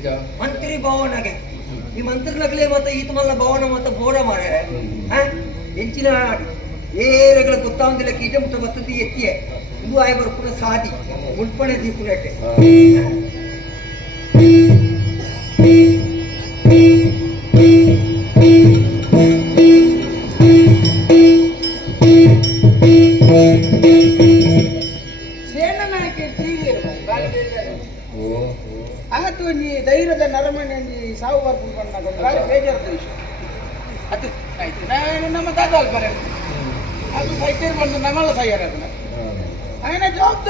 ಎಂಚ ಮಂತ್ರಿ ಭವನಗೆ ಈ ಮಂತ್ರಿಗಳೇ ಮತ್ತೆ ಈತ ಮಲ್ಲ ಭವನ ಮತ್ತೆ ಬೋಡ ಮಾರೆ ಎಂಚಿನ ಏರೆಗಳ ಗೊತ್ತಾವಂದಿಲ್ಲ ಕೀಟ ಮುಟ್ಟ ಬರ್ತದೆ ಎತ್ತಿಯೇ. ಇದು ಆಯ ಬರ್ಪುರ ಸಾದಿ ಮುಳ್ಪಣೆ ದೀಪುನಟ್ಟೆ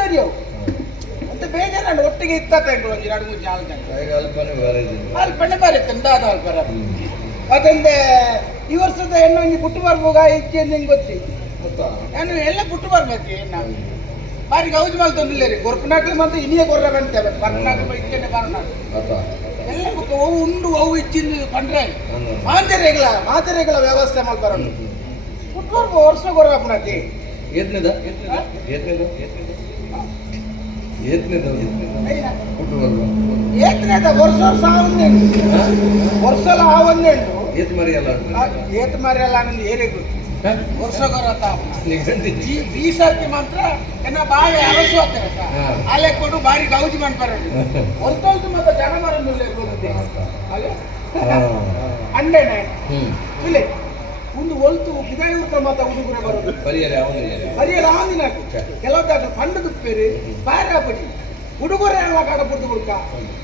ಆಶ್ಚರ್ಯವು ಅಂತ ಬೇಜಾರಾണ് ಒಟ್ಟಿಗೆ ಇತ್ತ ತಗೊಂಡು ಒಂದು ಎರಡು ಮೂರು ನಾಲ್ಕು ಜನ ಅಲ್ಪನೆ ಬರುತ್ತೆ ದಾದ ಅಲ್ಪರ ಅದಂದೆ ಈ ವರ್ಷದ ಹೆಣ್ಣು ಹಿಂಗೆ ಬಿಟ್ಟು ಬರ್ಬೋಗ ಇಚ್ಛೆ ನಿಂಗೆ ಗೊತ್ತಿ? ನಾನು ಎಲ್ಲ ಬಿಟ್ಟು ಬರ್ಬೇಕು ನಾವು? ಬಾರಿ ಗೌಜ್ ಮಾಲ್ ತಂದಿಲ್ಲ ರೀ. ಗೊರ್ಪನಾಕ್ಲಿ ಮತ್ತು ಇನ್ನೇ ಗೊರ್ರ ಬಂತೇವೆ ಬರ್ನಾಕ್ಲ ಇಚ್ಛೆ ಬರ್ನಾಕ್ ಎಲ್ಲ ಅವು ಉಂಡು ಅವು ಇಚ್ಚಿಂದು ಪಂಡ್ರೆ ಮಾಂತರೇಗಳ ಮಾಂತರೇಗಳ ವ್ಯವಸ್ಥೆ ಮಾಡ್ಬಾರ ಬಿಟ್ಟು ಬರ್ಬೋ ವರ್ಷ ಗೊರ್ರ ಹಾಕ್ಬಿಡತ್ತಿ. ಎದ್ನಿದ ಏತನೇದ? ವರ್ಷ ಸಾವಿರ ವರ್ಷಲ ಆ ಒಂದೆಂಟು ಏತ್ ಮರಿಯಲ್ಲ ಏತ್ ಮರೆಯಲ್ಲ ನಂದು ಏರೇ ಗೊತ್ತು ವರ್ಷ ಗೊರತ್ತ ನಿಗಂಟಿ ಈ ಸರ್ತಿ ಮಾತ್ರ ಏನ ಬಾಯಿ ಅರಸು ಆಗ್ತದೆ ಹಾ. ಅಲ್ಲೇ ಕೊಡು ಬಾರಿ ಗೌಜಿ ಮಾಡ್ಬಾರ ಹೊಲ್ತೊಲ್ತು ಮತ್ತೆ ಜನ ಬರೋದಿಲ್ಲ ಬರುತ್ತೆ ಅಲ್ಲೇ ಅಂಡೇನೆ ಹ್ಮ್. ಇಲ್ಲಿ. ಒಂದು ಹೊಲ್ತು ವಿದಾಯ ಮಾತ ಉಡುಗೊರೆ ಬರೋದು. ಹರಿಯರ ಆಂದಿನ ಕೆಲವತ್ತಾಗ ಪಂಡ ತುಪ್ಪೇರಿ ಬಾರಾಪಡಿ ಉಡುಗೊರೆ ಎಲ್ಲ ಕಾಡ ಪುಟ್ಟು ಕೊಡ್ಕ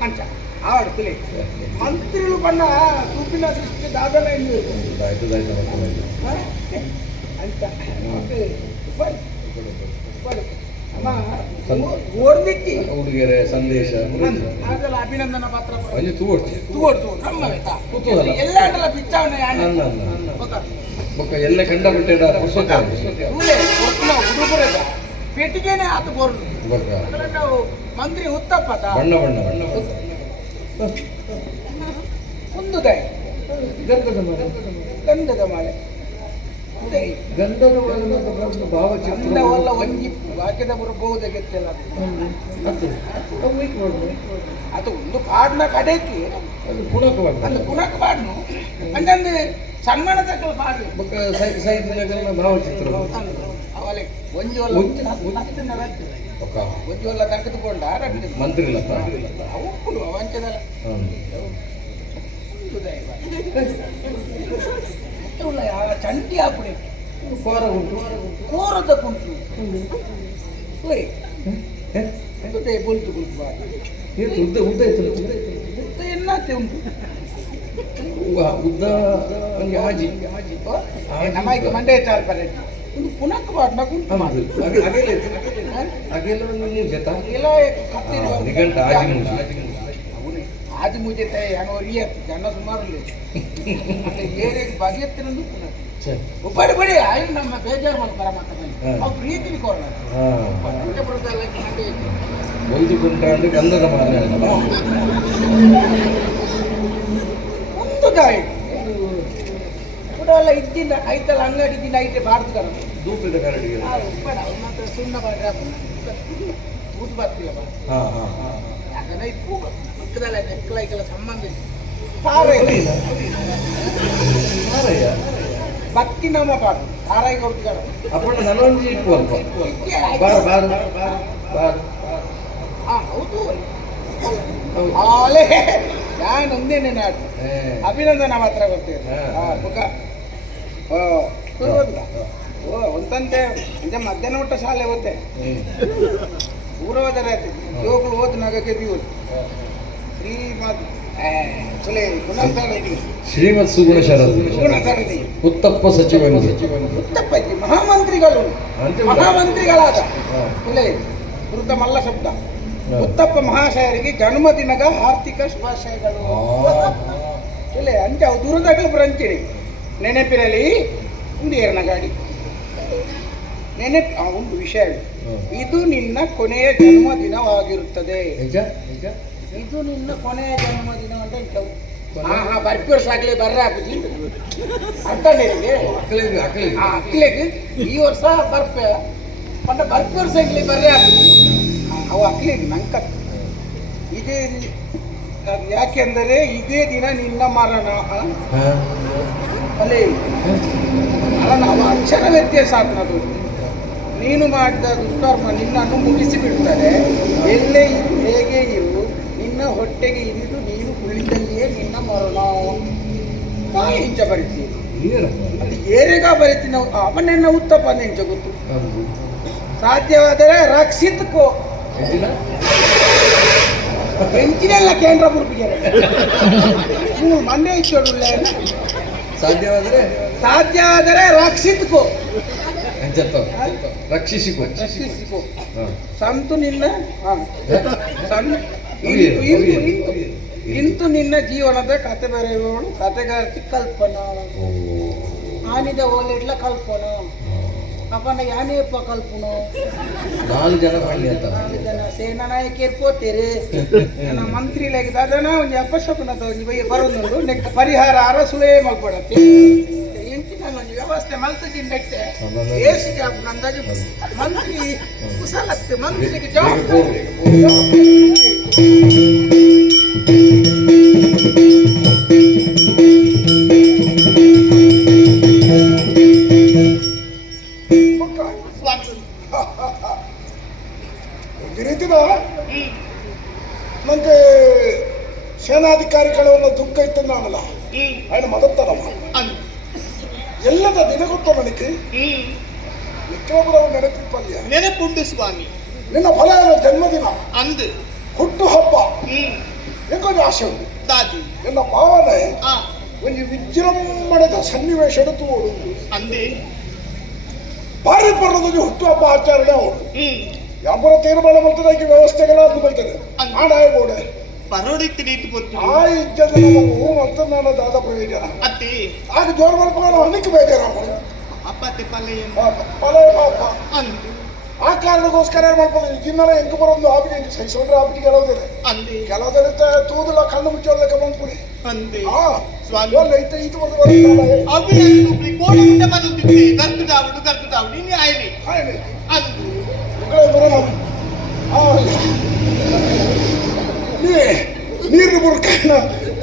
ಅಂಚ. ಆವಾಡ ತಿಳಿ ಮಂತ್ರಿಗಳು ಬಣ್ಣ ತೂಪಿನ ದೃಷ್ಟಿ ದಾದನ ಹ? ಅಂತ ಓಡ್ಲಿಕ್ಕೆ. ಹುಡುಗಿಯರೆ ಸಂದೇಶ ಆಗಲ್ಲ ಅಭಿನಂದನ ಪತ್ರ ತೂಡ್ತಿ ತೂಗೋಡು ನಮ್ಮ. ಎಲ್ಲ ಪಿಚ್ಚಾವಣೆ ಯಾಣೆ. ಬೊಕ್ಕ ಎಲ್ಲ ಕಂಡ ಬಿಟ್ಟೆಡ ಪುಸ್ತಕ ಪೆಟ್ಟಿಗೆನೆ ಆತು ನಾವು ಮಂತ್ರಿ ಉತ್ತಪ್ಪ ಬಣ್ಣ ಬಣ್ಣ ಬಣ್ಣ. ಒಂದು ದಯ ಗಂಧದ ಮಾಲೆ. ಗಂಧದ ಮಾಲೆ. ಅದೇ. ಗಂಧದ ಮರದ ಭಾವಚಿತ್ರ ಗಂಧವಲ್ಲ ಒಂಜಿ ವಾಕ್ಯದ ಬರಬಹುದು ಗೆತ್ತಲ್ಲ ಅದು ಒಂದು ಕಾಡ್ನ ಕಡೆಗೆ ಅದು ಪುಣಕ್ ಅಲ್ಲಿ ಪುಣಕ್ ಬಾಡ್ನು ಪಾಡ್ನು ಅಂದಂದು ಸನ್ಮಾನದ ಪಾಡು ಬೊಕ್ಕ ಸೈಡ್ ನೆಲೆಗಲ್ಲ ಭಾವಚಿತ್ರ ಅವಲೆ ಒಂಜಿ ಒಲ್ಲ ಹತ್ತಿನ ರಟ್ಟು ಬೊಕ್ಕ ಒಂಜಿ ಒಲ್ಲ ತಗ್ದುಕೊಂಡ ರಟ್ಟು ಮಂತ್ರಿಲಪ್ಪ ಅವು ಉಪ್ಪುಡು ಅವಂಚದಲ್ಲ ಉಲ್ಲ ಆ ಚಂಟಿ ಆಪುಡೆ ಕೋರ ಉಂಟು. ಕೋರದ ಕುಂಟು. ಓಯ್. ದಯ ಬೊಲ್ತು ಕುಂಟು ಬಾ ಉದ್ದ ಉದ್ದ ಉದ್ದ ಎನ್ನಾತೆ ಉಂಟು. ಉದ್ದ ಒಂದು ಆಜಿ ನಮ್ಮ ಈಗ ಚಾಲ್ ಬರ ಒಂದು ಪುನಃ ಪಾಡ್ನ ಕುಂಟು ಹೌದು. ಅಗೆ- ಅಗೆಲ್ಲ ಒಂದು ಮೂರು ಜತ ಎಲ್ಲ ನಿಘಂಟು ಆಜಿ ಆದಿ ಮುಜೆ ತಯ ಯಾನೋ ರಿಯತ್ ಜನ ಸುಮಾರು ಏರೆ ಬಗೆತ್ತಿನದು ಪುನಃ ಬಡಿ ಬಡಿ ಆಯ್ತು ನಮ್ಮ ಬೇಜಾರು ಮಾಡ್ತಾರೆ ಮಾತಾಡಿ ಹಾ. ಪ್ರೀತಿಲಿ ಕೋರಣ. ಒಂದು ಕುಂಟಾಂಡು ಗಂಧದ ಮಾಲೆ ಒಂದು ದಾಯಿ ಕೂಡ ಎಲ್ಲ ಇದ್ದಿಲ್ಲ ಐತಲ್ಲ ಅಂಗಡಿ ದಿನ ಐತೆ ಬಾರ್ದು ಕರ ಧೂಪದ ಕರಡಿಗೆ ಬೇಡ ಮಾತ್ರ ಸುಣ್ಣ ಬಾಡ್ರ ಊಟ ಬರ್ತಿಲ್ಲ ಹಾ ಹಾ ಹಾ. ಯಾಕಂದ್ರೆ ಇದು ಪೂ ಪಕ್ಕದಲ್ಲ ನೆಕ್ಕಲೈಕೆಲ್ಲ ಸಂಬಂಧ ಇಲ್ಲ. ಮಾರಯ್ಯ ಭಕ್ತಿ ನಮ್ಮ ಬಾರ್ದು. ತಾರಾಯಿ ಕೊಡ್ತಾರ ಅಪ್ಪಣ್ಣ ನನೊಂದು ಇಟ್ಟು ಅಲ್ಪ ಬಾರ್ ಬಾರ್ ಬಾರ್ ಹಾ ಹೌದು ಹೌದು. ಆಲೆ ನಾನು ಒಂದೇ ನಿನ್ನ ಏ. ಅಭಿನಂದನ ಮಾತ್ರ ಬರ್ತೀವಿ ಮುಖ. ಓ ಒಂದಂತೆ ನಿಜ ಮಧ್ಯಾಹ್ನ ಊಟ ಶಾಲೆ ಓದ್ತೆ. ಊರವದರ ಯೋಗಗಳು ಓದ್ ನಗಕ್ಕೆ ಬೀವು ಶ್ರೀಮದ್ ಶ್ರೀಮತ್ ಸುಗುಣ ಶರದಿ ಉತ್ತಪ್ಪ ಸಚಿವನು ಉತ್ತಪ್ಪ ಮಹಾಮಂತ್ರಿಗಳು. ಮಹಾಮಂತ್ರಿಗಳಾದ. ಮಲ್ಲ ಶಬ್ದ. ಹಾ. ಉತ್ತಪ್ಪ ಮಹಾಶಯರಿಗೆ ಜನ್ಮದಿನದ ಆರ್ಥಿಕ ಶುಭಾಶಯಗಳು. ಇಲ್ಲ ಅಂತ ಅವು ದೂರದಾಗಲೂ ಬರಂಚಿರಿ ನೆನಪಿರಲಿ ಒಂದು ಏರ್ನ ಗಾಡಿ. ನೆನಪು ಆ, ಒಂದು ವಿಷಯ ಇದು ನಿನ್ನ ಕೊನೆಯ ಜನ್ಮದಿನವಾಗಿರುತ್ತದೆ ಇದು ನಿನ್ನ ಕೊನೆಯ ಜನ್ಮದಿನ ಅಂತ ಇಂಥವು ಹಾ ಹಾ ಬರ್ಪಿ ವರ್ಷ ಆಗ್ಲಿ ಬರ್ರೆ ಹಾಕಿ ಅರ್ಥ ಅಕ್ಲೆಗ್ ಈ ವರ್ಷ ಬರ್ಪ ಬಂದ ಬರ್ಪಿ ವರ್ಷ ಆಗ್ಲಿ ಬರ್ರೆ ಹಾಕುದಿ ಅವು ನಂಗೆ ನಂಕ ಇದೇ ಯಾಕೆಂದರೆ ಇದೇ ದಿನ ನಿನ್ನ ಮರಣ. ಅಲ್ಲೇ ಅಲ್ಲ ನಾವು ಅಕ್ಷರ ವ್ಯತ್ಯಾಸ ಆಗ್ತದ. ನೀನು ಮಾಡಿದ ದುಷ್ಕರ್ಮ ನಿನ್ನನ್ನು ಮುಗಿಸಿ ಬಿಡ್ತಾರೆ ಎಲ್ಲೇ ಹೇಗೆ ಇರು ನಿನ್ನ ಹೊಟ್ಟೆಗೆ ಇರಿದು ನೀನು ಕುಳಿತಲ್ಲಿಯೇ ನಿನ್ನ ಮರಣ. ಇಂಚ ಬರಿತೀನಿ ಏನು ಅದು ಏರೆಗ ಬರಿತೀನಿ ಅವನನ್ನ ಉತ್ತಪ್ಪ ನೆಂಚ ಗೊತ್ತು. ಸಾಧ್ಯವಾದರೆ ರಕ್ಷಿತ್ಕೋ. ಎಂಚಿನೆಲ್ಲ ಕೇಂದ್ರ ಮುರುಪಿಗೆ ನೀವು ಮೊನ್ನೆ ಇಟ್ಟೋಡುಲ್ಲ ಸಾಧ್ಯವಾದರೆ ಸಾಧ್ಯ ಆದರೆ? ರಕ್ಷಿಸಿಕೋ. ರಕ್ಷಿಸಿಕೊ. ರಕ್ಷಿಸಿಕೋ. ಸಂತು ನಿನ್ನ. ಇಂತು ನಿನ್ನ ಜೀವನದ ಕತೆ ಬರೆಯುವವಳು ಕತೆಗಾರ್ತಿ ಕಲ್ಪನಾ. ಆನಿದ ಓಲೆಡ್ಲ ಕಲ್ಪನಾ. ಅಪ್ಪನ ಯಾನೇಪ್ಪ ಕಲ್ಪನೋ ನಾಲ್ಕು ಜನ ಮಾಡಲಿ ಅಂತ ಜನ ಸೇನಾ ಪೋತೇರೆ ನನ್ನ ಮಂತ್ರಿ ಲೆಕ್ಕ ಅದನ್ನ ಒಂದು ಅಪಶಕುನದ ಒಂದು ಬರೋದು ನೆಕ್ಸ್ಟ್ ಪರಿಹಾರ ಅರಸುಲೇ ಮಲ್ಪಡತ್ತೆ ಎಂಟಿನ ಒಂದು ವ್ಯವಸ್ಥೆ ಮಲ್ತದಿನ್ ನೆಕ್ಟೆ ಏಸಿಗೆ ಅಂದಾಜು ಮಂತ್ರಿ ಕುಸಲತ್ತೆ ಮಂತ್ರಿಗೆ ಬೇಗ ತೀರ್ಮಾನ ಮಾಡ್ತದೆ ವ್ಯವಸ್ಥೆಗಳ ಅದು ಬರ್ತದೆ ಆಡಾಯ ಗೋಡೆ ಪರೋಡಿತ್ತು ನೀತಿ ಬರ್ತು ಆ ಇಜ್ಜದ ನನ್ನ ದಾದ ಪ್ರಯೋಜನ ಅತ್ತಿ. ಆಗ ಜೋರ್ ಮಾಡ್ಕೊಂಡು ಅನೇಕ ಬೇಜಾರ ಅಪ್ಪತ್ತೆ ಪಲ್ಯ ಪಾಪ ಅಂದು. ಆ ಕಾರಣಕ್ಕೋಸ್ಕರ ಏನ್ ಮಾಡ್ಬೋದು? ಇನ್ನರ ಹೆಂಗ್ ಬರೋದು ಆಪಿಗೆ ಸಹಿಸೋದ್ರೆ ಆಪಿಗೆ ಅಂದಿ. ಕೆಲವುದಿರುತ್ತೆ ತೂದಲ ಕಣ್ಣು ಮುಚ್ಚೋದಕ್ಕೆ ಬಂದ್ಬಿಡಿ ಅಂದಿ. ಆ ಸ್ವಾಮಿ. ಐತೆ ಇದು ಬರ್ದು ಬರ್ತದೆ ಅಭಿನಂದು ಕೋಡಿಂದ ಮುಂದೆ ಬಂದು ಹಾಗೆ ಅಂದು. ಮಕ್ಕಳೇ ಬರೋಣ. ನೀರು ಬುರ್ಕನ್ನ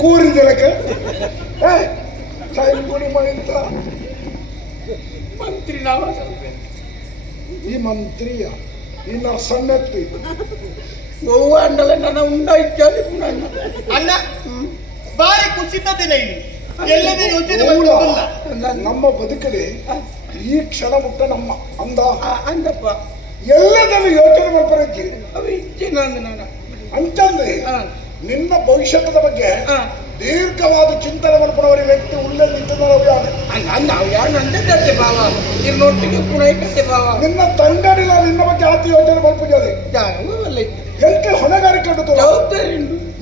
ಕೂರಿದೆಲಕ ಸೈನ್ ಗುಡಿ ಮಣಿಂತ ಮಂತ್ರಿ ನಾವು ಈ ಮಂತ್ರಿಯ ಈ ನರ್ಸಣ್ಣತ್ತಿ. ಗೋವ ಅಂಡಲ್ಲ ನನ್ನ ಉಂಡಾಯ್ಚಾಲಿ ನನ್ನ ಅಣ್ಣ ಬಾರಿ ಕುಸಿತದಿಲ್ಲ ಇಲ್ಲಿ. ಎಲ್ಲದೇ ಯೋಚನೆ ನಮ್ಮ ಬದುಕಲಿ ಈ ಕ್ಷಣ ಮುಟ್ಟ ನಮ್ಮ ಅಂದ. ಅಂದಪ್ಪ. ಎಲ್ಲದನ್ನು ಯೋಚನೆ ನಾನು. ಅಂತಂದ್ರೆ ನಿನ್ನ ಭವಿಷ್ಯದ ಬಗ್ಗೆ ದೀರ್ಘವಾದ ಚಿಂತನೆ ಮಾಡ್ಕೊಳ್ಳೋರ ವ್ಯಕ್ತಿ ಉಳ್ಳೆ ಭಾವ. ನಿನ್ನ ತಂಡಡಿಲ ನಿನ್ನ ಬಗ್ಗೆ ಆತಿ ಯೋಚನೆ ಜಾಗವಲ್ಲ ಎಂಕೆ ಹೊಣೆಗಾರಿಕೆ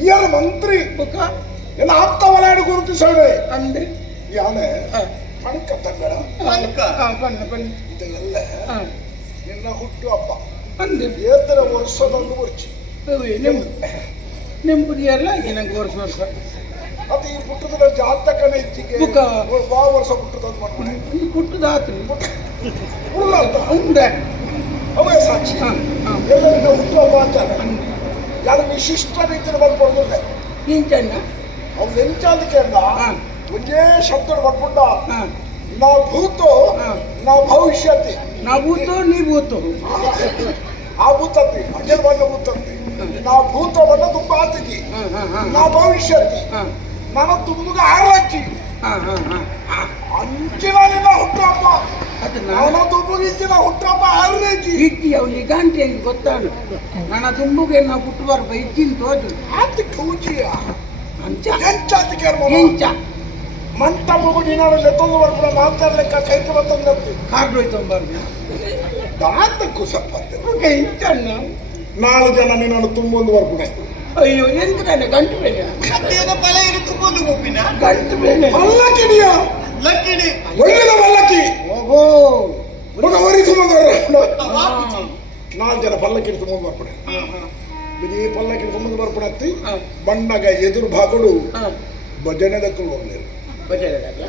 ಇಯರ್ ಮಂತ್ರಿ? ನಿನ್ನ ಆಪ್ತ ವಲಯ ಗುರುತಿಸೋಣ ಅಂದ್ರೆ? ಯಾನೆ? ಪಣಕ ತಂಡ. ಹಾ, ಬಣ್ಣ ಬಣ್ಣ ಇದೆಲ್ಲ ನಿನ್ನ ಹುಟ್ಟು ಹಬ್ಬ. ಅಂದ್ರೆ ಏತರ ವರ್ಷದೊಂದು ವರ್ಷ. ಅದೇ ನಿಮ್ ನೆಂಬುದಿ ಎಲ್ಲ ಆಗಿ ನಂಗೆ ವರ್ಷ ವರ್ಷ. ಅದು ಈ ಪುಟ್ಟದ ಜಾತಕನ ಇಚ್ಚಿಗೆ ಬಾ ವರ್ಷ ಪುಟ್ಟದ ಮಾಡ್ಬಿಡಿ. ಈ ಕುಟ್ಟದ ಆತು ಉಳ್ಳ ಅಂತ. ಉಂಡೆ. ಅವೇ ಸಾಕ್ಷಿ. ಹಾ ಹಾ. ಎಲ್ಲ ನಿನ್ನ ಹುಟ್ಟು ಹಬ್ಬ ಆಚಾರ ಯಾರು ವಿಶಿಷ್ಟ ರೀತಿಯಲ್ಲಿ ಬಂದ್ಕೊಡ್ತದೆ ಇಂಚಣ್ಣ ಅವ್ನು ಎಂಚಾದಕ್ಕೆ ಅಲ್ಲ ಹಾ. ಒಂದೇ ಶಬ್ದ ಬರ್ಕೊಂಡ ಹಾ ಭೂತ ಭೂತು ಹಾ. ಭವಿಷ್ಯತಿ. ನಾ ಬೂತು ನೀ ಬೂತು ಆ ಭೂತತಿ ಬಣ್ಣ ಭೂತತಿ. ನಾವು ಭೂತವನ್ನ ತುಂಬ ಆತಿಗಿ ಹ ಹಾ ಹಾ ನಾವು ಭವಿಷ್ಯತಿ. ಹಾ. ನಾನು ತುಂಬಗ ಆರಚ್ಚಿ ಅಂಚಿನ ನಿನ್ನ ಹುಟ್ಟುಹಬ್ಬ ಅದು ನಾನು ನಾನು ತುಂಬಗಿಂಚಿನ ಹುಟ್ಟುಹಬ್ಬ ಆರನೇಜಿ ಇಟ್ಟಿ ಅವನಿಗೆ ಗಂಟೆ ಹೆಂಗೆ ಗೊತ್ತಾನು? ನನ್ನ ತುಮ್ಮುಗೆ ನಾ ಹುಟ್ಟುವಾರ ಇಚ್ಚಿನ ತೋದು ಆತಿ ಕೌಚಿಯ ಅಂಚ ಎಂಚಾತಿಗೆ ಎಂಚ. ಮಂಟ ಮಗು ನಾನು ನೆತ್ತೊಂದು ಬರ್ಬಿಡ ಮಾತಾಡ್ಲಿಕ್ಕ ಕೈ ಪುರ ತಂದತ್ತಿ ಅಂಬಾರ್ದು. ದಾತ ಕುಸಪ್ಪ. ಇಂಚಣ್ಣ ನಾಳೆ ಜನ ನೀನು ತುಂಬೊಂದು ಬರ್ಬಿಡೆ ಅಯ್ಯೋ ಎಂತ ತಾನೆ ಗಂಟು ಬೇನೆ? ಬಲ ಫಲ ತುಂಬೊಂದು ಮುಪ್ಪಿನ ಗಂಟು ಬೇನೆ. ಮಲ್ಲಕ್ಕಿಡಿಯ ಲಕ್ಕಿಡಿ ಒಳ್ಳೆದ ಮಲ್ಲಕ್ಕಿ. ಓಹೋ. ಮಗ ವಾಪುಜಿ. ನಾಲ್ಕು ಜನ ಪಲ್ಲಕ್ಕಿ ತುಂಬೊಂದು ಬರ್ಬಿಡೆ ಹಾ ಹಾ. ತುಂಬೊಂದು ಪಲ್ಲಕ್ಕಿ ತುಂಬ ಬರ್ಬಿಡೆ ಹತ್ತಿ ಬಣ್ಣಗ ಎದುರು ಭಾಗಡು ಹಾ. ಭಜನೆದಕ್ಕೂ ಹೋಗ್ಲಿಲ್ಲ ಬಜಾರದಾಗ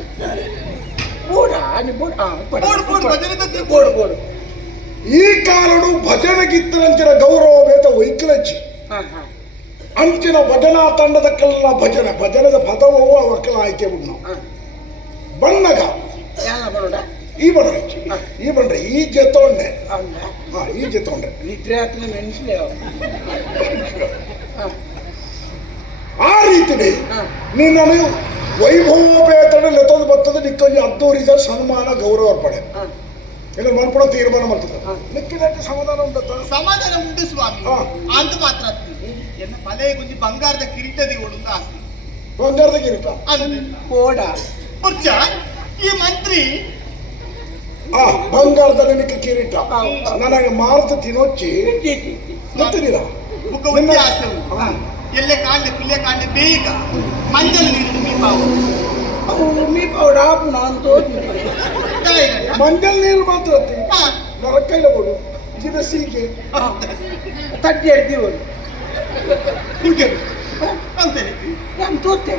ಬೋಡ ನೀ ಬೋಡ ಹಾ ಬೋಡು ಬೋಡು ಭಜನೆ ತತ್ತಿ ಬೋಡು ಬೋಡು ಈ ಕಾರಣು ಭಜನೆ ಗಿತ್ತರಂಚಿನ ಗೌರವ ಬೇತ ವೈಕಲಚ್ಚಿ ಹಾ ಹಾ ಅಂಚಿನ ಭಜನಾ ತಂಡದಕ್ಕೆಲ್ಲ ಭಜನೆ ಭಜನದ ಪದವೂ ಅವಕ್ಕೆಲ್ಲ ಆಯ್ಕೆ ಬಿಡ್ ನಾವು ಹ. ಬಣ್ಣಗ ಯಾನ ಬರೋಡ ಈ ಬಂಡ್ರೆ ಈ ಬಂಡ್ರೆ ಈ ಜೆತ್ತೊಂಡೆ ಅವನ ಹಾ ಈ ಜೆತ್ತೊಂಡೆ ನಿದ್ರೆ ಹತ್ತಿನ ಮೆಣಸಲೇ ಆ ರೀತಿಲಿ ಹ. ವೈಭವೋಪೇತನ ಲೆತ್ತೊಂದು ಬರ್ತದೆ ನಿಕ್ಕಲ್ಲಿ ಅದ್ದೂರಿದ ಸನ್ಮಾನ ಗೌರವ ಅರ್ಪಣೆ. ಇಲ್ಲ ಮಲ್ಪಡ ತೀರ್ಮಾನ ಮಾಡ್ತದೆ. ನಿಕ್ಕಿನಟ್ಟು ಸಮಾಧಾನ ಉಂಟ ಸಮಾಧಾನ ಉಂಟು ಸ್ವಾಮಿ. ಅಂತ ಮಾತ್ರ ಎನ್ನ ಏನು ಗುಂಜಿ ಬಂಗಾರದ ಕಿರೀಟದಿ ಓಡುತ್ತ ಆಸ್ತಿ ಬಂಗಾರದ ಕಿರೀಟ? ಅಂದು. ಕೋಡ ಪುರ್ಚ ಈ ಮಂತ್ರಿ. ಆ ಬಂಗಾರದ ನಿನಕ್ಕೆ ಕಿರೀಟ. ನನಗೆ ಮಾರುತ ತಿನ್ನೊಚ್ಚಿ ಗೊತ್ತಿದ್ದೀರಾ? ಮುಖ ಒಂದೇ ಆಸೆ ಎಲ್ಲೇ ಕಾಂಡೆ ಪಿಲ್ಲೆ ಕಾಂಡೆ ಬೇಗ. ಮಂಜಲ್ ನೀರು ಮೀಪಾವು ಅವು ಮೀ ಪೌಡ ಮಂಜಲ್ ನೀರು ಮಾತ್ರ ನರಕೈಲ ಬೋಡು ಇದು ಸೀಗೆ ತಟ್ಟಿ ಎಡ್ತೀವಿ ಕುಡಿಯರು ಅಂತ ನಾನು ತೋತೆ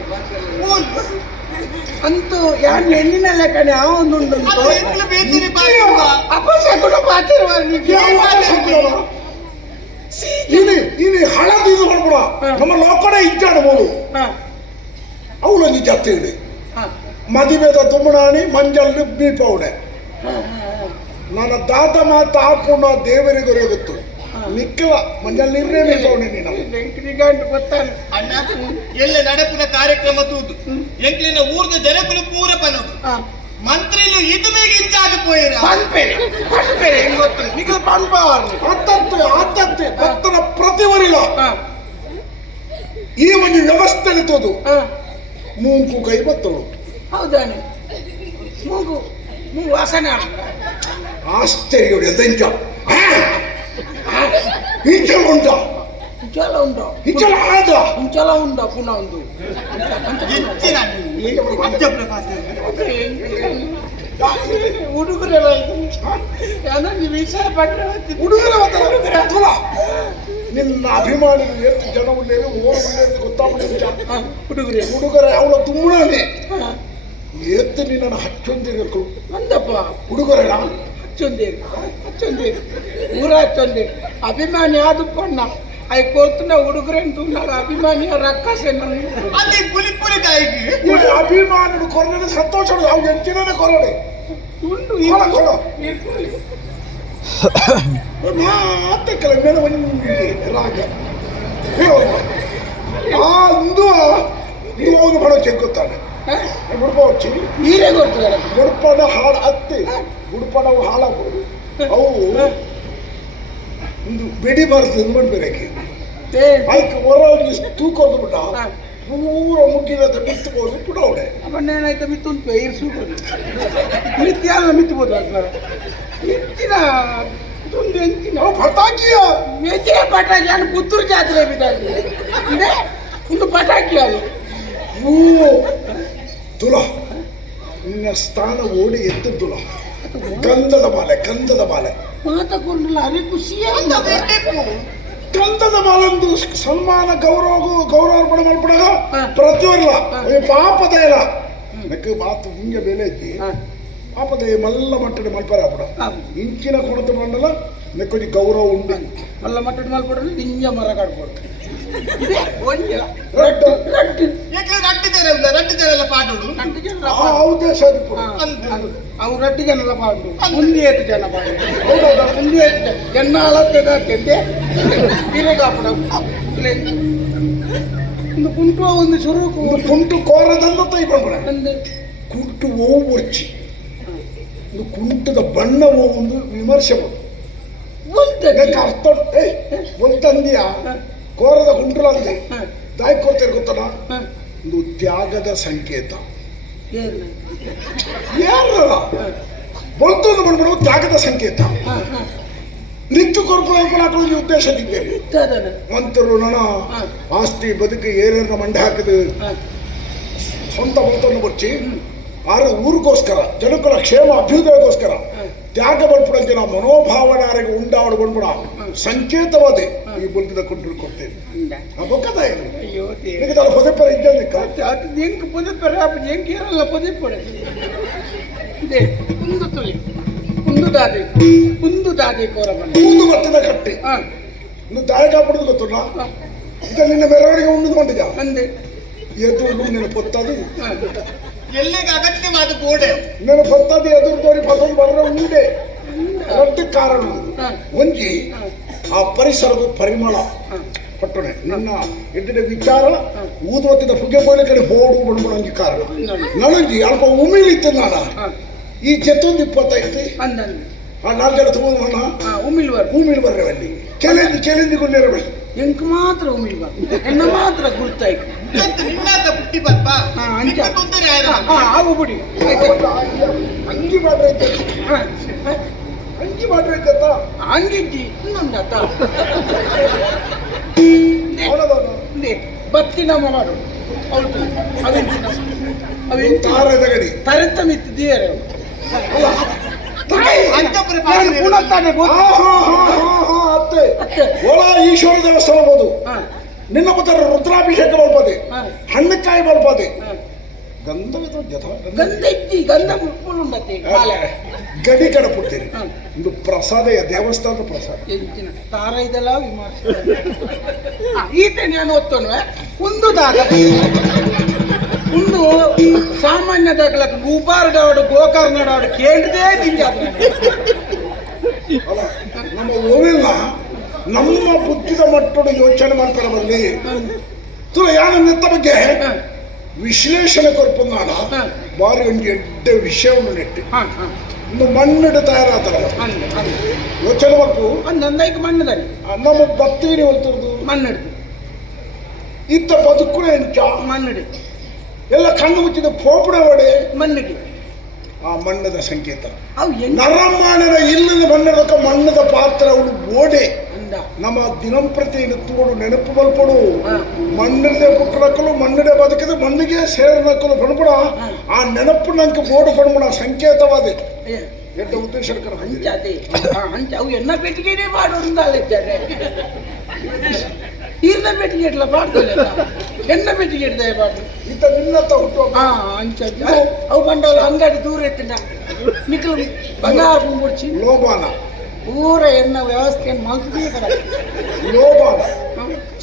ಅಂತೂ ಯಾನ್ ಹೆಣ್ಣಿನ ಲೆಕ್ಕನೆ ಅವನು ಅಪ್ಪ ಅಪಶಕುನ ಪಾತಿರುವ ಇನಿ ಇನಿ ಹಳದಿ ತಿಂದು ಮಾಡ್ಬಿಡ ಹ. ನಮ್ಮ ಲೋಕಡೆ ಇದ್ದಾನೆ ಮೂಲು ಅವಳು ನಿಜ ತಿಳಿದು ಮದಿಮೆದ ತುಮ್ಮನಾಣಿ ಮಂಜಲ್ ಬೀಪೌಡೆ ನನ್ನ ತಾತ ಮಾತ ಹಾಕೊಂಡು ದೇವರಿಗೆ ಗೊತ್ತು ನಿಕ್ಕಲ ಮಂಜಲ್ ನಿರ್ಣಯ ಬೀಪೌಡೆ ನೀನು. ಎಲ್ಲ ನಡೆಪಿನ ಕಾರ್ಯಕ್ರಮ ತೂದು ಎಂಕ್ಲಿನ ಊರ್ದ ಜನಗಳು ಪೂರ ಪನೋದು. ಮಂತ್ರಿಲು ಇದು ಬೇಗ ಇಂಚಾಗಿ ಪೋಯಿರ? ಪನ್ಪೆರೆ ಹೆಂಗ್ ಗೊತ್ತು? ನಿಖಿಲ್ ಪನ್ಪಾರ್ ಆತತ್ತೆ ಆತತ್ತೆ ಭಕ್ತನ ಪ್ರತಿವರಿಲ್ಲ ಈ ಒಂದು ವ್ಯವಸ್ಥೆ ನಿಂತದು ಮೂಂಕು ಕೈ ಬತ್ತಳು ಹೌದಾನೆ. ಮೂಗು ಮೂಗು ವಾಸನೆ. ಆಶ್ಚರ್ಯ ಎಂತ? ಇಂಚಲ ಉಂಟ? ಇಂಚಲ ಉಂಟ. ಇಂಚಲ ಆದ? ಇಂಚಲ ಉಂಟ ಪುನಃ ಒಂದು. ಹುಡುಗರೆಲ್ಲ ಏನೋ ನೀವು ವಿಷಯ ಪಟ್ಟರೆ ಹುಡುಗರ ಮಾತಾಡ ನಿನ್ನ ಅಭಿಮಾನಿಗಳು ಎಷ್ಟು ಜನ ಉಳ್ಳೇನು ಓಡೋದು ಅಂತ ಹುಡುಗರೆ ಹುಡುಗರೇ. ಹುಡುಗರ ಅವಳ ತುಂಬನೇ. ಎತ್ತು ನಿನ್ನನ್ನು ಹಚ್ಚೊಂದಿರಬೇಕು ಅಂದಪ್ಪ ಹುಡುಗರಣ ಹಚ್ಚೊಂದೇರು. ಹಚ್ಚೊಂದೇರು. ಊರ ಹಚ್ಚೊಂದೇರು. ಅಭಿಮಾನಿ ಆದು ಐ ಅವು ಕೊರ್ತನ ಹುಡುಗರೇನು ನಾನು ಅಭಿಮಾನಿಯ ರಕ್ಕಸೆ ಅಲ್ಲಿ ಪುಲಿ ಪುಲಿ ಕಾಯಿಗೆ ಅಭಿಮಾನಿಗಳು ಕೊರಡೆ ಸಂತೋಷ ಅವ್ನು ಎಂಚಿನ ಕೊರಡೆ ಉಂಟು ಇಲ್ಲ ಕೊಡ ನಾಟಕದ ಮೆರವಣಿಗೆ ರಾಗ. ಅಂದು ಹೋಗಿ ಬರೋ ಚೆಕ್ಕುತ್ತಾನೆ. ಗುಡ್ಪ ಹಚ್ಚಿ ನೀರೇ ಗೊತ್ತಿದ್ದಾರೆ ಗುಡ್ಪಡ ಹಾಳು ಹತ್ತಿ ಗುಡ್ಪಡವು ಹಾಳಾಗ್ಬೋದು ಅವು ಒಂದು ಬೆಡಿ ಬಾರಿಸಿ ಅಂದ್ಕೊಂಡ್ಬೇಕಿ ಅದಕ್ಕೆ ಹೊರವರಿಗೆ ತೂಕ ಬಿಟ್ಟ? ಪೂರ ಮುಗಿಲದ ಮಿತ್ತು ಹೋದ್ರು ಬಿಡ ಅವಡೆ ಅವನ್ನೇನಾಯ್ತು ಮಿತ್ತು ಒಂದು ಪೈರ್ಸು ಮಿತ್ತು ಯಾರು ಮಿತ್ತು ಹೋದ್ರು ಮಿತ್ತಿನ ನಾವು ಪಟಾಕಿಯ ಮೆಜಿಯ ಪಟಾಕಿ ಅನ್ನು ಪುತ್ತೂರು ಜಾತ್ರೆ ಬಿದ್ದಾಗಿ ಒಂದು ಪಟಾಕಿ ಅದು. ಓ ತುಲ ನಿನ್ನ ಸ್ಥಾನ ಓಡಿ ಎತ್ತು ತುಲ ಗಂಧದ ಬಾಲೆ ಗಂಧದ ಮಾಲೆ ಮಾತಕೊಂಡಲ್ಲ ಅರೆ ಖುಷಿಯ ಗಂಧದ ಬಾಲಂದು ಸನ್ಮಾನ ಗೌರವ ಗೌರವಾರ್ಪಣೆ ಮಾಡ್ಬಿಡಾಗ ಪ್ರತಿಯೊಲ್ಲ ಪಾಪದ ಇಲ್ಲ ನನಗೆ ಮಾತು ಹಿಂಗೆ ಬೆಲೆ ಐತಿ. ಪಾಪದ ಮಲ್ಲ ಮಟ್ಟದ ಮಲ್ಪರ ಬಿಡ ಇಂಚಿನ ಕೊಡತ ಮಂಡಲ ನೆಕ್ಕೊಂದು ಗೌರವ ಉಂಡು మళ్ళీ మట్టడి మళ్ళీ నింజ మర కడుకోడు ఇదే ಒಂಜ ರಡ್ಡು ರಟ್ಟು ಏಕೆ ರಟ್ಟು ಜನ ಇಲ್ಲ ರಟ್ಟು ಜನ ಎಲ್ಲ ಪಾಡೋಡು రట్టు జన ಆ ಉದ್ದೇಶ ಅದು. అవు రట్టు జనల పాడు ముందు ఏటు జన పాడు ముందు ఏటు జన జన్నాల తెగంటే తిరగప్పుడు కుంటూ ఉంది సురుకు ಒಂದು ಕುಂಟು ಕೋರದಂತ ತೈ ಬಂದ್ಬಿಡ ಅಂದೆ ಕುಂಟು ಓ ಒರ್ಚಿ ಇದು ಕುಂಟದ ಬಣ್ಣ ಒಂದು ವಿಮರ್ಶೆ ಬಂತು. ಅರ್ಥ ಒಂತಂದಿಯ ಕೋರದ ಕುಂಟಲ ಅಂದೆ ದಾಯಿ ಕೊಡ್ತಾರೆ ಗೊತ್ತಲ್ಲ? ಒಂದು ತ್ಯಾಗದ ಸಂಕೇತ. ಯಾರ? ಬೊಳ್ತು ತ್ಯಾಗದ ಸಂಕೇತ. ನಿತ್ಯ ಕೊರ್ಪುರ ಉದ್ದೇಶ ಮಂತ್ರರು ಮಂತರು ನಣ ಆಸ್ತಿ ಬದುಕು ಏನೇನು ಮಂಡ ಹಾಕಿದ ಸ್ವಂತ ಬೊಳ್ತನ್ನು ಬರ್ಚಿ. ಆದ್ರೆ ಊರಿಗೋಸ್ಕರ ಜನಗಳ ಕ್ಷೇಮ ಅಭ್ಯುದಯಗೋಸ್ಕರ ತ್ಯಾಗ ಮಾಡ್ಬಿಡಕ್ಕೆ ನಾವು ಮನೋಭಾವನಾರಿಗೆ ಉಂಡಾವಡು ಬಂದ್ಬಿಡ ಸಂಕೇತವಾದೆ ಈ ಬುಲ್ಕಿದ ಕೊಟ್ಟರು ಕೊಡ್ತೇನೆ ಬೊಕ್ಕದ ಮಿಗದ ಪೊದೆಪರ ಇದ್ದದಕ್ಕ ಅದು ಎಂಕ್ ಪೊದೆಪರ ಅದು ಎಂಕ್ ಇರಲ್ಲ ಪೊದೆಪರ ಇದೆ. ಒಂದು ತುಳಿ ಒಂದು ದಾದೆ. ಒಂದು ದಾದೆ ಕೋರ ಒಂದು ಕಟ್ಟೆ. ಇನ್ನು ದಾಯ ಕಾಪಿಡುದು ಗೊತ್ತಲ್ಲ ನಿನ್ನ ಮೆರವಣಿಗೆ ಉಂಡುಕೊಂಡಿದ್ದ ಅಂದೆ ಎದುರು ನಿನ್ನ ಪೊತ್ತದು ಎಲ್ಲಿಗೆ ಅಗತ್ಯವಾದ ಗೋಡೆ? ನಿನ್ನ ಪೊತ್ತದು ಎದುರು ಕೋರಿ ಪಸಂದು ಬರೋ ಉಂಡೆ ದೊಡ್ಡ ಕಾರಣ. ಒಂಜಿ ಆ ಪರಿಸರದ ಪರಿಮಳ. ಪಟ್ಟಣೆ. ನಿನ್ನ ಎಡ್ಡಿನ ವಿಚಾರ ಊದುವತ್ತಿದ ಪುಗೆ ಬೋಲೆ ಕಡೆ ಬೋಡು ಬಣ್ಣ ಕಾರಣ. ನನಗೆ ಅಲ್ಪ ಉಮಿಳಿತ್ತು ನಾನು. ಈ ಚೆತ್ತೊಂದು ಇಪ್ಪತ್ತೈದು. ಅಂದಂದೆ ಆ ನಾಲ್ಕು ಜನ ತಗೊಂಡು ಮಣ್ಣ ಹಾ ಉಮಿಲ್ವಾರು. ಭೂಮಿಲಿ ಬರ್ರವಲ್ಲಿ ಕೆಲೆಂದು ಕೆಲೆಂದು ಕೊಂಡಿರಬೇಕು ಎಂಕ್ ಮಾತ್ರ ಉಮಿಲ್ ಬರ್ತದೆ ಹೆಣ್ಣು ಮಾತ್ರ ಗುರುತಾಯ್ತು. ನಿಮ್ಮಾದ ಬುಟ್ಟಿ ಬರ್ಪ ಅಂಚ ತೊಂದರೆ ಆಗು ಬಿಡಿ ಅಂಗಿ ಮಾಡ್ರೈತೆ ಅಂಗಿ ಮಾಡ್ರೈತೆ ಅತ್ತ ಹಂಗಿದ್ದಿ. ಇನ್ನೊಂದು ಅತ್ತ ಬತ್ತಿನ ಮಾಡು ಅವಳು ಅವೆಂತ? ತಾರ ತಗಡಿ. ತರೆತ್ತ ಮಿತ್ತು ದೇಯರೆ ಅಂತ ಪುನಃ ತಾನೆ ಅತ್ತೆ. ಓಲ ಈಶ್ವರ ದೇವಸ್ಥಾನ ಹೋದು ನಿನ್ನ ಪುತ್ರ ರುದ್ರಾಭಿಷೇಕ ಬಲ್ಪದೆ. ಹಾ. ಹಣ್ಣಕಾಯಿ ಬಲ್ಪದೆ. ಗಂಧವಿದ ಜತ ಗಂಧ. ಇದ್ದಿ ಗಂಧ ಗಡಿ ಕಡೆ ಪುಟ್ಟಿರಿ. ಇದು ಪ್ರಸಾದ ದೇವಸ್ಥಾನದ ಪ್ರಸಾದ. ತಾರ ಇದೆಲ್ಲ ವಿಮರ್ಶೆ ಈತ ನಾನು ಓದ್ತೋನು ಒಂದು ದಾಗ ಒಂದು ಸಾಮಾನ್ಯ ದಾಖಲಕ್ಕೆ ಗೂಪಾರ್ಡಾಡು ಗೋಕರ್ನಾಡಾಡು ಕೇಳಿದೆ ಅಲ್ಲ ನಮ್ಮ ಓವೆಲ್ಲ ನಮ್ಮ ಬುದ್ಧಿದ ಮಟ್ಟದ ಯೋಚನೆ ಮಾಡ್ತಾರೆ ಬರಲಿ ತುಲ ಯಾನ ನೆತ್ತ ಬಗ್ಗೆ? ವಿಶ್ಲೇಷಣೆ ಕೊರ್ಪುನ್ನಾಡ ಹಾ. ಬಾರಿ ಒಂದು ಎಡ್ಡೆ ವಿಷಯವನ್ನು ನೆಟ್ಟು. ಒಂದು ಮಣ್ಣಿಡ ತಯಾರಾತಾರ ಯೋಚನೆ ಮಕ್ಕಳು ನಂದೈಕ ಮಣ್ಣದಲ್ಲಿ. ನಮ್ಮ ಬತ್ತೀರಿ ಹೊಲ್ತಿರ್ದು ಮಣ್ಣಿಡ್ದು ಇತ್ತ ಬದುಕು ಎಂಚ ಮಣ್ಣಿಡಿ. ಎಲ್ಲ ಕಣ್ಣು ಮುಚ್ಚಿದ ಪೋಪುಡ ಒಡೆ. ಮಣ್ಣಿಗೆ. ಆ ಮಣ್ಣದ ಸಂಕೇತ. ನರಮಾನದ ಇಲ್ಲದ ಮಣ್ಣದಕ್ಕ ಮಣ್ಣದ ಪಾತ್ರ ಅವಳು ಗೋಡೆ ನಮ್ಮ ದಿನಂಪ್ರತಿ ಎತ್ತುಕೊಂಡು ನೆನಪು ಬಲ್ಪಡು ಮಣ್ಣದೇ ಪುಟ್ಟನಕ್ಕಲು ಮಣ್ಣಿಡೆ ಬದುಕಿದ ಮಣ್ಣಿಗೆ ಸೇರಿನಕ್ಕಲು ಪಣಪಡ ಆ ನೆನಪು ನಂಗೆ ಬೋರ್ಡು ಪಣಪಡ ಸಂಕೇತವಾದ ಎಡ್ಡ ಉದ್ದೇಶ ಅಂಚ ಅವು ಎನ್ನ ಪೆಟ್ಟಿಗೆನೇ ಮಾಡೋರಿಂದಾಲಿದ್ದಾರೆ ಈರ್ನ ಭೇಟಿ ಕೇಟ್ಲ ಪಾಡ್ತಾರೆ ಎನ್ನ ಭೇಟಿ ಕೇಟ್ದೆ ಪಾಡು ಇತ್ತ ನಿನ್ನತ್ತ ಹುಟ್ಟು ಹಾ ಅಂಚ ಅವು ಬಂಡವಾಳ ಅಂಗಡಿ ದೂರ ಎತ್ತಿನ ನಿಖಲು ಬಂಗಾರ ಮುಡ್ಚಿ. ಲೋಬಾನ. ಊರ ಎನ್ನ ವ್ಯವಸ್ಥೆಯನ್ನು ಮಾಡ್ತೀವಿ ಲೋಬಾಲ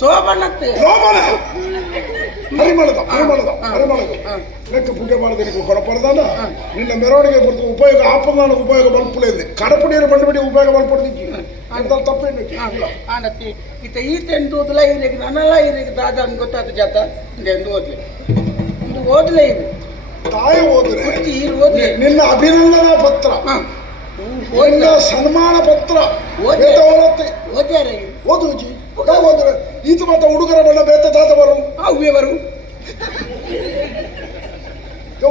ಸೋಬಣ್ಣತ್ತೆ ಲೋಬಾಲ ಹಾ. ಪರಿಮಳದ ಹಾ. ಲೆಕ್ಕ ಪೂಜೆ ಮಾಡದೆ ನಿನಗೆ ಹೊರಪಡ್ದಾನ ನಿನ್ನ ಮೆರವಣಿಗೆ ಬರ್ತು ಉಪಯೋಗ ಆಪದಾನ ಉಪಯೋಗ ಬಲ್ಪುಲೇಂದೆ ಕಡಪಡಿಯರು ಬಂಡಬಿಡಿ ಉಪಯೋಗ ಬಲ್ಪಡ್ದಿಕ್ಕಿ ಅಂತ ತಪ್ಪೇನು ಆನತ್ತಿ ಈತ ಈತ ಎಂದು ಓದಲ ಇರಿಗೆ ನನ್ನೆಲ್ಲ ಇರಿಗೆ ದಾದ ಅಂತ ಗೊತ್ತಾದ ಜಾತ. ಎಂದು ಓದ್ಲಿ. ಇದು ಓದ್ಲೇ ಇದು. ತಾಯಿ ಓದ್ರೆ ನಿನ್ನ ಅಭಿನಂದನಾ ಪತ್ರ. ನಿನ್ನ ಸನ್ಮಾನ ಪತ್ರ. ಓದಿ. ಓದ್ಯಾರ ಇವು ಓದು ಜಿ. ನಾವು ಹೋದ್ರೆ ಈತ ಮಾತ ಹುಡುಗರ ಬಣ್ಣ ಬೇತ ತಾತ ಬರು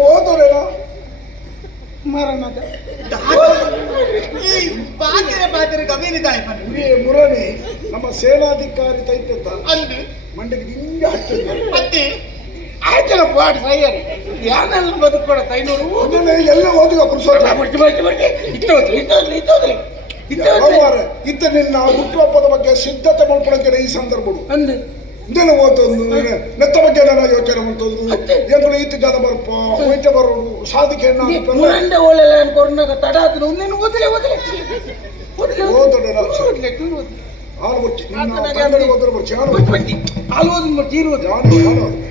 ಓದೋರೇನ ಮರಣದ ಈ ಪಾತ್ರೆ ಮುರಣಿ ನಮ್ಮ ಸೇನಾಧಿಕಾರಿ ತೈತತ್ತ ಅಂದು ಮಂಡಿಗೆ ಹಿಂಗೆ ಹಚ್ಚಿದ್ದೆ ಮತ್ತೆ ಆಯ್ತಲ್ಲ ಪಾಟ್ ಸೈಯರ್. ಯಾನೆಲ್ಲ ಬದುಕೊಡತ್ತ ಐನೂರು ಅದನ್ನೇ ಎಲ್ಲ ಓದಿಗೆ ಪುರುಷೋತ್ತ ಬರ್ತಿ ಬರ್ತಿ ಬರ್ತಿ. ಇತ್ತ ನಿನ್ನ ಹುಟ್ಟುಹಬ್ಬದ ಬಗ್ಗೆ ಸಿದ್ಧತೆ ಮಾಡ್ಕೊಳಕ್ಕೆ ಈ ಸಂದರ್ಭಗಳು ಅಂದ್ರೆ ಇದೆಲ್ಲ ಓದೋದು ನೆತ್ತ ಬಗ್ಗೆ ನಾನು ಯೋಚನೆ ಅತ್ತೆ. ಎಂಗಳು ಈತ ಜನ ಬರ್ಪ ಹೋಯ್ತ ಬರೋದು ಸಾಧಿಕೆ ಮುರಂಡೆ ಒಳ್ಳೆಲ್ಲ ಅನ್ಕೊಂಡಾಗ ತಡ ಆತನ ಒಂದೇನು ಓದಲೆ ಓದಲೆ ಓದಲೇ ಓದಲೇ ಹಾಲು ಬರ್ಚಿ ತಂದೆಗೆ ಓದ್ರೆ ಬರ್ಚಿ ಹಾಲು ಬರ್ತಿ ಹಾಲು ಓದಿ ಬರ್ತಿ ತೀರು ಓದಿ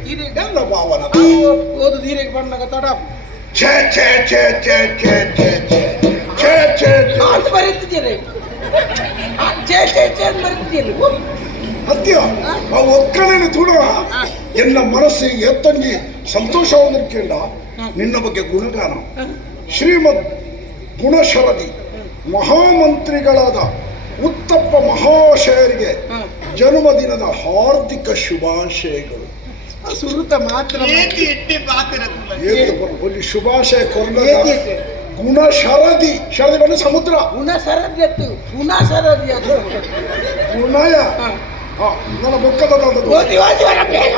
ತೀರೆ ಭಾವನ. ಓದು ತೀರೆಗೆ ಬಂದಾಗ ತಡ. ಛೇ ಛೇ ಛೇ ಛೇ ಛೇ ಛೇ ಛೇ. ಛೇ ಛೇ ಛೇ ಅಂತ ಬರೀತಿದ್ದೀರಿ ಛೇ ಛೇ ಛೇ ಅಂತ ಬರೀತಿದ್ದೀರಿ ಹತ್ತಿಯ ಆ? ಒಕ್ಕಲಿನ ತುಡ ಎನ್ನ ಮನಸ್ಸಿಗೆ ಎತ್ತಂಗಿ ಸಂತೋಷವನ್ನು ಕೇಳ ನಿನ್ನ ಬಗ್ಗೆ ಗುಣಗಾನ. ಶ್ರೀಮದ್ ಗುಣಶರದಿ ಮಹಾಮಂತ್ರಿಗಳಾದ ಉತ್ತಪ್ಪ ಮಹಾಶಯರಿಗೆ ಜನ್ಮದಿನದ ಹಾರ್ದಿಕ ಶುಭಾಶಯಗಳು. ಸುರುತ ಮಾತ್ರ ಶುಭಾಶಯ ಕೊಂಡಾಗ ಉಣ ಶರದಿ ಶರದಿ ಬಂದ್ರೆ ಸಮುದ್ರ. ಉಣ ಸರದಿ ಎತ್ತು ಉಣ ಸರದಿ ಎತ್ತು ಉಣಯ ನನ್ನ ಬೊಕ್ಕ ಓದಿ ಓದಿ ವರ ಬೇಗ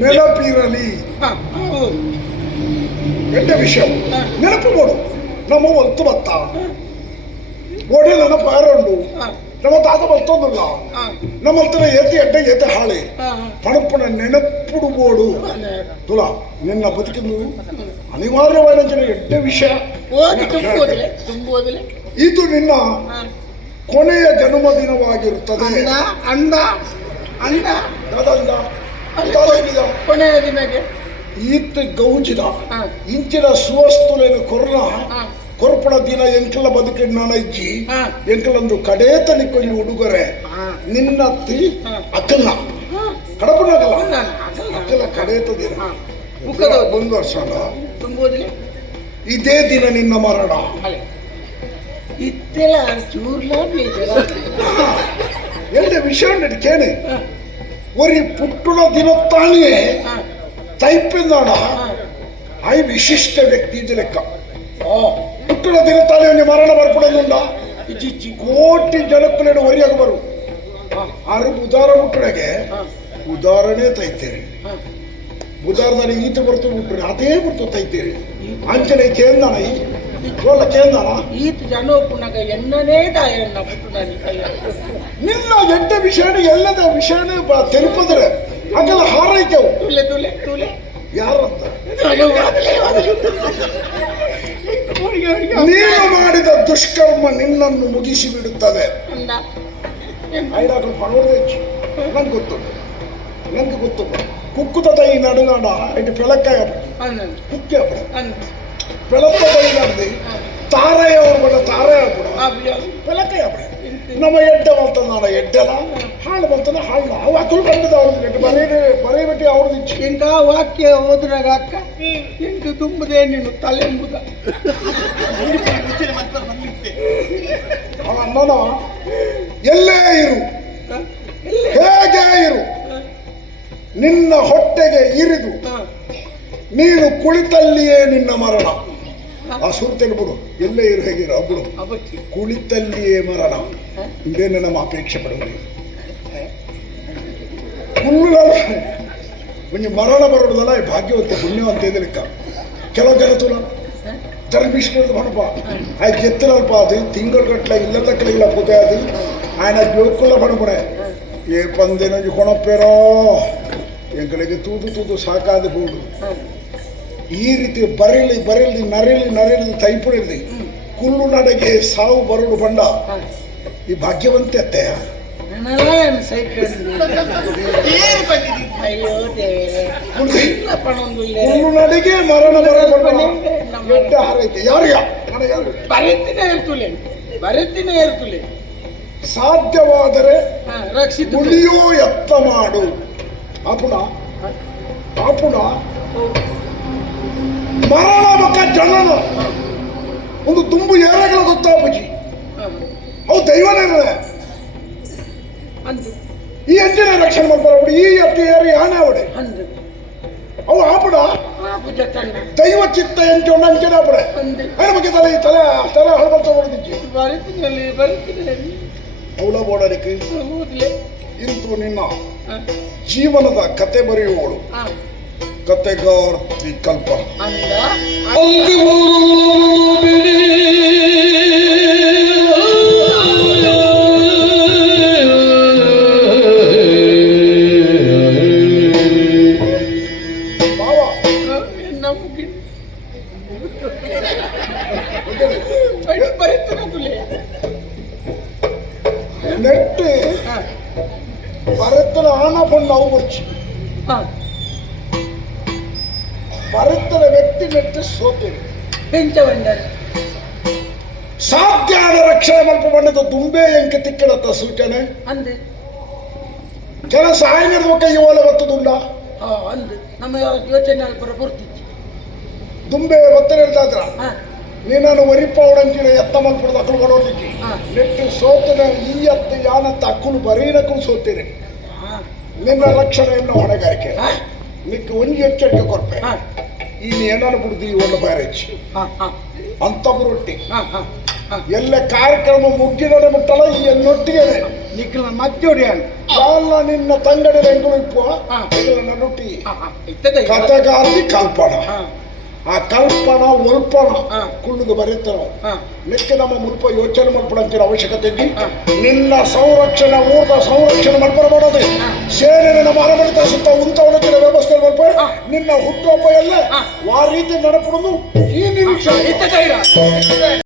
ನೆನಪಿರಲಿ ಎಂಟ ವಿಷಯ. ನೆನಪು ನೋಡು ನಮ್ಮ ಒತ್ತು ಬತ್ತ. ಒಡೆ ನನ್ನ ಪಾರುಂಡು ನಮ್ಮತ್ತಾದ ಮತ್ತೊಂದಲ್ಲ ನಮ್ಮ ಹತ್ರ ಎತ್ತಿ ಅಡ್ಡ ಏತೆ ಹಾಳೆ. ಪಣಪಣ ನೆನಪಿಡುವೋಡು. ತುಲ ನಿನ್ನ ಬದುಕಿದ್ದು ಅನಿವಾರ್ಯವಾದ ಎಡ್ಡ ವಿಷಯ. ಇದು ನಿನ್ನ ಕೊನೆಯ ಜನ್ಮ ದಿನವಾಗಿರುತ್ತದೆ ಅಣ್ಣ ಅಣ್ಣ. ಅದಲ್ಲ ಕೊನೆಯ ದಿನಗೆ ಈತ ಗೌಂಚಿದ ಇಂಚಿನ ಸುವಸ್ತುಲೇನು ಕೊರೋನಾ ಹಾ. ಕೊರ್ಪಡ ದಿನ ಎಂಕಲ ಬದುಕಿನ ಹಾ. ಎಂಕಲೊಂದು ಕಡೇತ ನಿಕ್ಕೊಂದು ಉಡುಗೊರೆ. ನಿನ್ನ ಹಾ. ಅಕ್ಕಲ್ಲ ಅಗಲ್ಲ. ಅಕ್ಕಲ ಕಡೇತ ದಿನ ಒಂದು ವರ್ಷ ತುಂಬುವುದಿಲ್ಲ ಇದೇ ದಿನ ನಿನ್ನ ಮರಣ. ಇತ್ತೆಲ್ಲ ಚೂರ್ಲ ಎಂದ ವಿಷಯ ಕೇನೆ ಒರಿ ಪುಟ್ಟುನ ತಾನೇ ತೈಪಿಂದಾಣ. ಐ ವಿಶಿಷ್ಟ ವ್ಯಕ್ತಿ ಲೆಕ್ಕ. ಪುಟ್ಟುನ ದಿನತ್ತಾಣಿ ಒಂದು ಮರಣ ಇಚ್ಚಿ ಇಚ್ಚಿ ಕೋಟಿ ಜನಕ್ಕಲೇನು ಒರಿಯಾಗ ಬರು ಆರು ಉದಾರ ಮುಟ್ಟಡೆಗೆ ಉದಾಹರಣೆ ತೈತೇರಿ. ಉದಾರದಲ್ಲಿ ಈತ ಬರ್ತು ಬಿಟ್ರೆ ಅದೇ ಬರ್ತು ತೈತೇರಿ. ಅಂಚನೆ ಕೇಂದಾನ ಈ ಸೋಲ ಕೇಂದಾನ ಈತ ಜನ ಪುನಗ ಎನ್ನನೇ ಕೈಯ. ನಿನ್ನ ಎಂಟ ವಿಷಯನ ಎಲ್ಲದ ವಿಷಯನ ತಿರುಪದ್ರೆ ಅದೆಲ್ಲ ಹಾರೈಕೆವು. ತುಲೆ ತುಲೆ ತುಲೆ. ಯಾರಂತ? ನೀನು ಮಾಡಿದ ದುಷ್ಕರ್ಮ ನಿನ್ನನ್ನು ಮುಗಿಸಿ ಬಿಡುತ್ತದೆ. ನಂಗೆ ಗೊತ್ತು. ನಂಗೆ ಗೊತ್ತು. ಕುಕ್ಕುದ ತೈ ನಡುನಾಡ ಇಟ್ಟು ಬೆಳಕಾಯ ಕುಕ್ಕೆ ಅಂದ. ಬೆಳಕ ತೈ ನಡೆದು. ತಾರೆ ಅವ್ರು ಬಡ ತಾರೆಯ ಅಬ್ಬಿಯ ಬೆಳಕಾಯ ನಮ್ಮ ಎಡ್ಡ ಬಂತ ನಾನು ಎಡ್ಡೆಲ ಹಾಳು ಬಂತನ ಹಾಳು. ಅವು ಅಕ್ಕಲು ಬಂದದ ಅವ್ರದ್ದು ಬರೀ ಬರೀ ಬಿಟ್ಟು ಅವ್ರದ್ದು ಇಚ್ಛೆ. ಇಂಕ ವಾಕ್ಯ ಹೋದ್ರಾಗ ಅಕ್ಕ ಇಂಟು ತುಂಬದೆ ನೀನು ತಲೆ ಎಂಬುದ ಅವ ಅನ್ನನ ಎಲ್ಲೇ ಇರು. ಹೇಗೆ ಇರು. ನಿನ್ನ ಹೊಟ್ಟೆಗೆ ಇರಿದು ನೀನು ಕುಳಿತಲ್ಲಿಯೇ ನಿನ್ನ ಮರಣ. ಆ ಹಸು ತೆಗ್ಬಿಡು ಎಲ್ಲೇ ಇರು ಹೇಗಿರು ಒಬ್ಬಳು ಕುಳಿತಲ್ಲಿಯೇ ಮರಣ. ಇದೇನು ನಮ್ಮ ಅಪೇಕ್ಷೆ ಪಡೋದು ಒಂದು ಮರಣ ಬರೋದಲ್ಲ ಈ ಭಾಗ್ಯವಂತ ಪುಣ್ಯವಂತ ಲೆಕ್ಕ ಕೆಲವು ಗೆಲತುಲ ಧರ್ಮಿಷ್ಠರು ಹೊಣಪ ಆ ಗೆತ್ತಲಪ್ಪ ಅದು ತಿಂಗಳುಗಟ್ಟಲೆ ಇಲ್ಲದ ಇಲ್ಲ ಪುದೆ ಅದು. ಆಯ್ನ ಜೋಕುಲ್ಲ ಬಣಬಣೆ ಏ ಪಂದಿನ ಹೊಣಪ್ಪೇರೋ ಎಂಗಳಿಗೆ ತೂದು ತೂದು ಸಾಕಾದ ಹೋಡು ಈ ರೀತಿ ಬರೀಲಿ ಬರೀಲಿ ನರಿಲಿ ನರಿಲಿ ತೈಪುಡಿರ್ದಿ ಕುಲ್ಲು ನಡಗೆ ಸಾವು ಬರಲು ಬಂಡ ಈ ಭಾಗ್ಯವಂತೆ ಅತ್ತೆ. ಕುಲ್ಲು ನಡೆಗೆ ಮರಣ ಬರ ಹಾರೈತೆ ಎಡ್ಡ ಹಾರೈಕೆ ಯಾರು ಯಾ ನನಗೆ ಯಾರು? ಬರೆತಿನೇ ಇರ್ತುಲೆ ಬರೆತಿನೇ ಇರ್ತುಲೆ ಸಾಧ್ಯವಾದರೆ ಉಳಿಯೋ ಎತ್ತ ಮಾಡು. ಅಪುಣ ಅಪುಣ ಮರಣ ಮಕ್ಕ ಜನನ ಒಂದು ತುಂಬು ಏರಗಳು ಗೊತ್ತಾ ಅಪ್ಪಾಜಿ? ಅವು ದೈವನೇ ಇರಲ್ಲ ಈ ಎಂಜಿನ ರಕ್ಷಣೆ ಮಾಡ್ತಾರೆ ಅವಳು ಈ ಎತ್ತಿ ಏರಿ ಆನೆ ಅವಡೆ ಅವು ಆಪಡ? ದೈವ ಚಿತ್ತ ಎಂಟು ಅಂಚಿನ ಆಪಡೆ. ಏನು ಅದ್ರ ಬಗ್ಗೆ ತಲೆ ತಲೆ ತಲೆ ಹಳಬರ್ತ ಬರ್ತಾ ಬರೆತಿನಲ್ಲಿ ಅವಳ ಬೋಡಲಿಕ್ಕೆ ಓದ್ಲೆ ಇಂತು ನಿನ್ನ ಜೀವನದ ಕತೆ ಬರೆಯುವವಳು. ಹಾ ಕತೆಗಾರ್ತಿ ಕಲ್ಪ ಅಂದ ನೀನನ್ನು ಒರಿಪ ಅವಡಂಚಿನ ಎತ್ತ ಮಲ್ಪಡದ ಅಕ್ಕಳು ಕೊಡೋದಿಕ್ಕಿ. ನೆಟ್ಟು ಸೋತಿನ ಈ ಎತ್ತ ಯಾನತ್ತ ಅಕ್ಕಳು ಬರೀನಕ್ಕಳು ಸೋತೀರಿ ನಿನ್ನ ರಕ್ಷಣೆಯನ್ನು ಹೊಣೆಗಾರಿಕೆ. ನಿಕ್ಕ ಒಂದು ಎಚ್ಚರಿಕೆ ಕೊಡ್ಪೆ ಇನ್ನು ಈ ಬಿಡ್ದು ಒಂದು ಹಾ ಅಂತ ರೊಟ್ಟಿ ಎಲ್ಲ ಕಾರ್ಯಕ್ರಮ ಮುಗ್ಗಿದರೆ ಮುಟ್ಟಲ್ಲ ಈ ಎನ್ನೊಟ್ಟಿಗೆ. ನಿಕ್ಕಲ ಮದ್ದೊಡಿಯಾನು ಅಲ್ಲ. ನಿನ್ನ ತಂಗಡಿ ಬೆಂಗಳೂರು ಇಪ್ಪು ಹಾ. ಇದನ್ನ ನೊಟ್ಟಿ. ಹಾ. ಆ ಕಲ್ಪನ ಒಲ್ಪನ ಕುಳ್ಳಿಗೆ ಬರೀತಾರ ನಿತ್ಯ ಮೆಕ್ಕೆ ನಮ್ಮ ಮುಲ್ಪ ಯೋಚನೆ ಮಾಡ್ಬಿಡಂತಿರ ಅವಶ್ಯಕತೆ. ನಿನ್ನ ಸಂರಕ್ಷಣೆ ಊರ್ದ ಸಂರಕ್ಷಣೆ ಮಾಡ್ಬಾರ ಮಾಡೋದು. ಸೇನೆ ನಮ್ಮ ಅರಮಡಿತ ಸುತ್ತ ಉಂತ ಉಳಿತಿನ ವ್ಯವಸ್ಥೆ ಮಾಡ್ಬ. ನಿನ್ನ ಹುಟ್ಟುಹಬ್ಬ ಎಲ್ಲ. ಆ ರೀತಿ ನಡಪಡೋದು ಈ ನಿರೀಕ್ಷೆ.